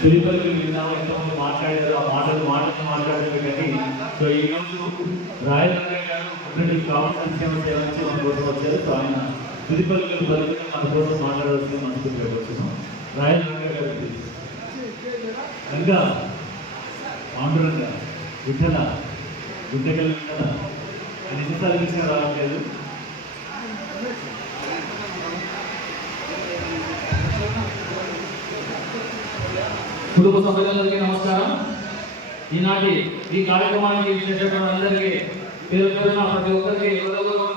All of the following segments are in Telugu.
తిరుపతి ఎంతమంది మాట్లాడారు, ఆ మాటలు మాట్లాడారు. కానీ సో ఈరోజు రాయలంగా గారు ఒకటి కామన్ సంక్షేమ సేవ నుంచి మన కోసం వచ్చారు. సో ఆయన తిరుపతి బదులుగా మన కోసం మాట్లాడాల్సింది మనసుకు వచ్చాము. రాయలంగా గారు రంగా పాండురంగా విఠల గుండెగల విఠల అని ఎన్నిసార్లు ఇచ్చినా రావట్లేదు. కుటుంబ సభ్యులందరికీ నమస్కారం. ఈనాటి ఈ కార్యక్రమానికి చేసేటువంటి అందరికీ పేరు పేరున ప్రతి ఒక్కరికి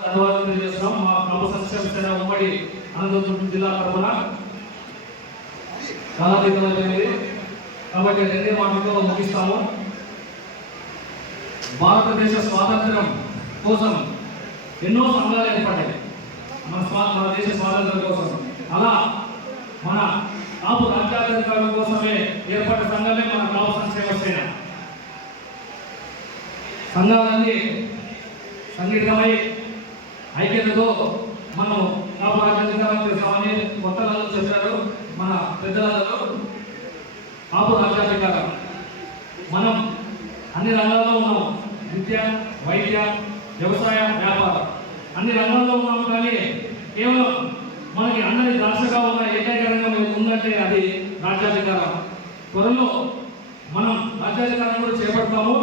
ధన్యవాదాలు తెలియజేస్తున్నాం. మా కాపు సంక్షేమ సేన ఉమ్మడి అనంతపురం జిల్లా తరఫున చాలా దిగ్గమైపోయింది కాబట్టి రెండే మాటలతో ముగిస్తాము. భారతదేశ స్వాతంత్రం కోసం ఎన్నో సంఘాలు ఏర్పడ్డాయి మన దేశ స్వాతంత్రం కోసం. అలా మన కాపు రాజ్యాధికారం కోసమే ఏర్పడిన సంఘమే మన కాపు సంక్షేమ సేన. సంఘాలన్నీ సంఘటితమై ఐక్యతతో మనం కాపు రాజ్యాధికారం చేస్తామని కొత్తలలో చెప్పారు మన పెద్దలలో. కాపు రాజ్యాధికారం మనం అన్ని రంగాల్లో ఉన్నాము. విద్య, వైద్య, వ్యవసాయ, వ్యాపారం అన్ని రంగాల్లో ఉన్నాము. కానీ కేవలం మనకి అందరి దాశగా ఉన్న ఏకైక రంగం ఉందంటే అది రాజ్యాధికారం. త్వరలో మనం రాజ్యాధికారం కూడా చేపడతాము.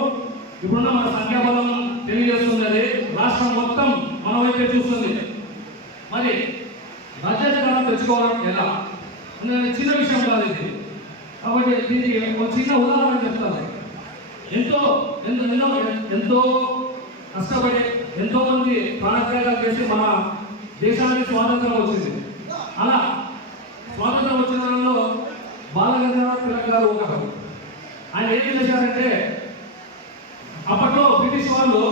ఇప్పుడున్న మన సంఖ్యాబలం తెలియజేస్తుంది. అది రాష్ట్రం మొత్తం మన వైపే చూస్తుంది. మరి రాజ్యాధికారం తెచ్చుకోవడం ఎలా చిన్న విషయం కాదు ఇది. కాబట్టి దీనికి ఒక చిన్న ఉదాహరణ చెప్తాను. ఎంతో కష్టపడి ఎంతో మంది ప్రాణత్యాగాలు చేసి మన దేశానికి స్వాతంత్రం వచ్చింది. అలా స్వాతంత్రం వచ్చిన దానిలో బాలగంగాధర తిలక్ గారు ఒకరు. ఆయన ఏం చేశారంటే అప్పట్లో బ్రిటిష్ వాళ్ళు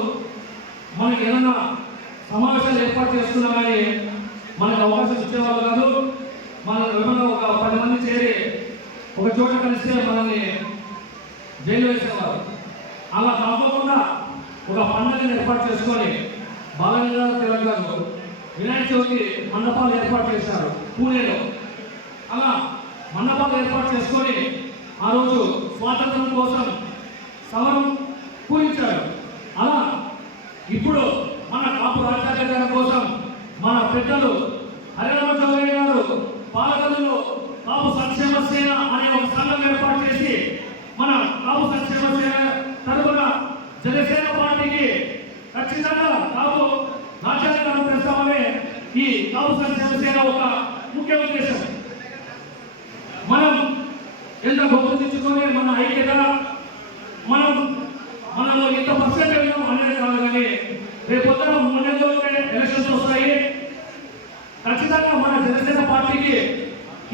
మనకి ఏదైనా సమావేశాలు ఏర్పాటు చేస్తున్నా కానీ మనకు అవకాశం ఇచ్చేవాళ్ళు కాదు. మన ఏమన్నా ఒక 10 మంది చేరి ఒక చోట కలిస్తే మనల్ని జైలు వేసేవారు. అలా కాకుండా ఒక పండుగను ఏర్పాటు చేసుకొని బాలగంగాధర తిలక్ గారు వినాయక చవితి మండపాలు ఏర్పాటు చేశారు పూణేలో. అలా మండపాలు ఏర్పాటు చేసుకొని ఆ రోజు స్వాతంత్రం కోసం సమరం పూరించారు. అలా ఇప్పుడు మన కాపు రాజ్యాధికారం కోసం మన పెద్దలు హరిరామ చౌదరి గారు పాలకొల్లులో కాపు సంక్షేమ సేన అనే ఒక సంఘం ఏర్పాటు చేసి మన కాపు సంక్షేమ సేన తరఫున జనసేన పార్టీకి ఖచ్చితంగా కాపు రాజ్యాధికారం తెస్తామనే ఈ కాపు సంక్షేమ సేన ఒక ముఖ్య ఉద్దేశం. మనం ఎంత గౌరవించుకొని మన ఐక్యత మనము ఇంత పర్సెంటేజ్ అనేది కాదు. కానీ రేపొద్దున మొన్నలో ఎలక్షన్స్ వస్తాయి. ఖచ్చితంగా మన జనసేన పార్టీకి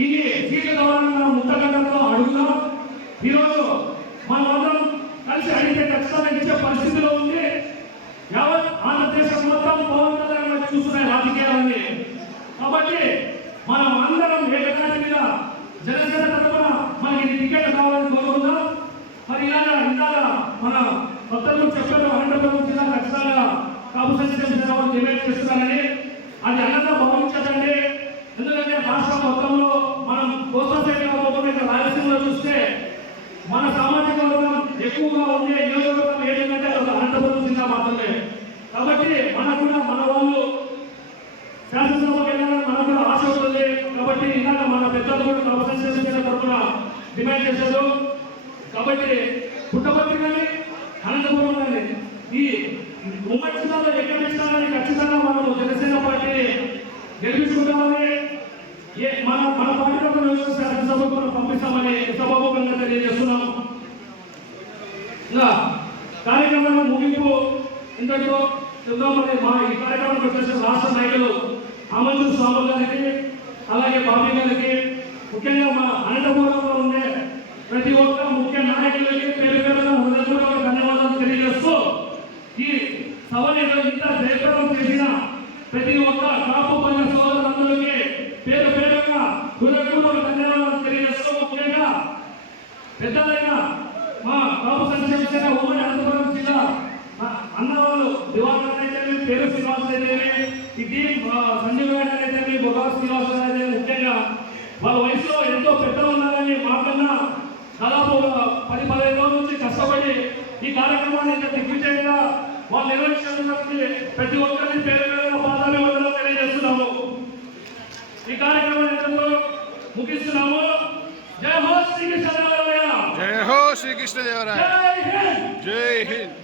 ఇది సీట్ల ద్వారా మనం ముత్తగంటలో అడుగుదాం. ఈరోజు మనం అందరం కలిసి అడిగితే ఖచ్చితంగా ఇచ్చే పరిస్థితిలో ఉంది. యావత్ ఆంధ్రదేశం మొత్తం పవన్ కళ్యాణ్ చూస్తున్నాయి రాజకీయాలన్నీ. కాబట్టి మనం అందరం ఏకదాని మీద జనసేన తరఫున మనకి టికెట్ కావాలని కోరుకుందాం. మరి ఇలాగా ఇందాక మన కొత్తలు చెప్పారు అనంతపురం జిల్లా ఖచ్చితంగా కాపు సంక్షేమ సేన డిమాండ్ చేస్తున్నారని. అది అన్నగా భావించదండి. ఎందుకంటే రాష్ట్రం మొత్తంలో మనం కోస్తా సైడ్ కాకుండా రాయలసీమలో చూస్తే మన సామాజిక వర్గం ఎక్కువగా ఉండే నియోజకవర్గం ఏంటంటే అనంతపురం జిల్లా మాత్రమే. కాబట్టి మనకు కూడా మన వాళ్ళు శాసనసభకు వెళ్ళాలని మనకు కూడా ఆశ ఉంటుంది. కాబట్టి ఇందాక మన పెద్దలు కూడా కాపు సంక్షేమ సేన తరఫున డిమాండ్ చేశారు. కాబట్టి పుట్టపర్తి కానీ అనంతపురం కానీ ఈ ఉమ్మడి జిల్లాలో ఎక్కడ ఇచ్చినా కానీ ఖచ్చితంగా మనం జనసేన పార్టీని గెలిపించుకుంటామని మన పార్టీ తరఫున శాసనసభకు మనం పంపిస్తామని సభాముఖంగా తెలియజేస్తున్నాం. ఇంకా కార్యక్రమం ముగింపు ఇంతటితో చెప్తామని మా ఈ కార్యక్రమానికి వచ్చేసిన రాష్ట్ర నాయకులు ఆమంచూరు స్వామి గారికి అలాగే బాబీ గారికి ముఖ్యంగా మా అనంతపురంలో ఉండే ప్రతి ఒక్క ముఖ్య నాయకులకి పేరు పేరున హృదయపూర్వక ధన్యవాదాలు తెలియజేస్తూ ఈ సభని ఇంత జయప్రదం చేసిన ప్రతి ఒక్క కాపు పల్లె సోదరులందరికీ పేరు పేరుగా హృదయపూర్వక ధన్యవాదాలు తెలియజేస్తూ ముఖ్యంగా పెద్దలైన మా కాపు సంక్షేమ సేన ఉమ్మడి అనంతపురం జిల్లా అన్నవాళ్ళు దివాకర్ అయితే పేరు శ్రీనివాస్ అయితే ఈ టీం సంజీవ్ గారు అయితే బొగాస్ శ్రీనివాస్ అయితే ముఖ్యంగా వాళ్ళ వయసులో ఎంతో పెద్దలు ఉన్నారని మాకన్నా దాదాపు 10-15 రోజుల నుంచి కష్టపడి ఈ కార్యక్రమాన్ని ఇంత దిగ్విజయంగా వాళ్ళు నిర్వహించడానికి ప్రతి ఒక్కరిని పేరు పేరున పాదాభివందనాలు తెలియజేస్తున్నాము. ఈ కార్యక్రమాన్ని ఎంతో ముగిస్తున్నాము. జై హో శ్రీకృష్ణదేవరాయ. జై హో శ్రీకృష్ణదేవరాయ. జై హింద్. జై హింద్.